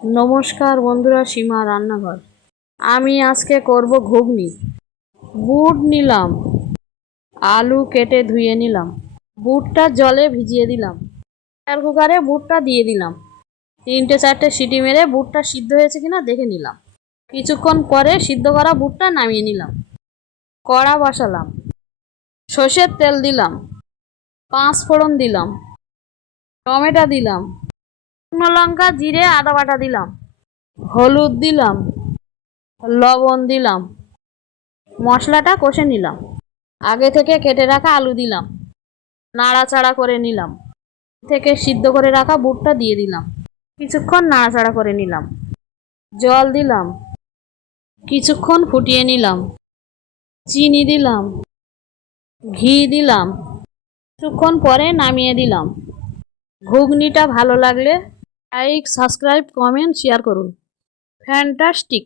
নমস্কার বন্ধুরা, সীমা রান্নাঘর। আমি আজকে করব ঘুগনি। বুট নিলাম, আলু কেটে ধুয়ে নিলাম, বুটটা জলে ভিজিয়ে দিলাম, প্রেসার কুকারে বুটটা দিয়ে দিলাম। 3-4টে সিটি মেরে বুটটা সিদ্ধ হয়েছে কিনা দেখে নিলাম। কিছুক্ষণ পরে সিদ্ধ করা বুটটা নামিয়ে নিলাম। কড়া বসালাম, সর্ষের তেল দিলাম, 5 ফোড়ন দিলাম, টমেটো দিলাম, শুকনো লঙ্কা, জিরে, আদা বাটা দিলাম, হলুদ দিলাম, লবণ দিলাম, মশলাটা কষে নিলাম। আগে থেকে কেটে রাখা আলু দিলাম, নাড়াচাড়া করে নিলাম। থেকে সিদ্ধ করে রাখা বুটটা দিয়ে দিলাম, কিছুক্ষণ নাড়াচাড়া করে নিলাম। জল দিলাম, কিছুক্ষণ ফুটিয়ে নিলাম। চিনি দিলাম, ঘি দিলাম, কিছুক্ষণ পরে নামিয়ে দিলাম। ঘুগনিটা ভালো লাগলে লাইক, সাবস্ক্রাইব, কমেন্ট, শেয়ার করুন। ফ্যান্টাস্টিক।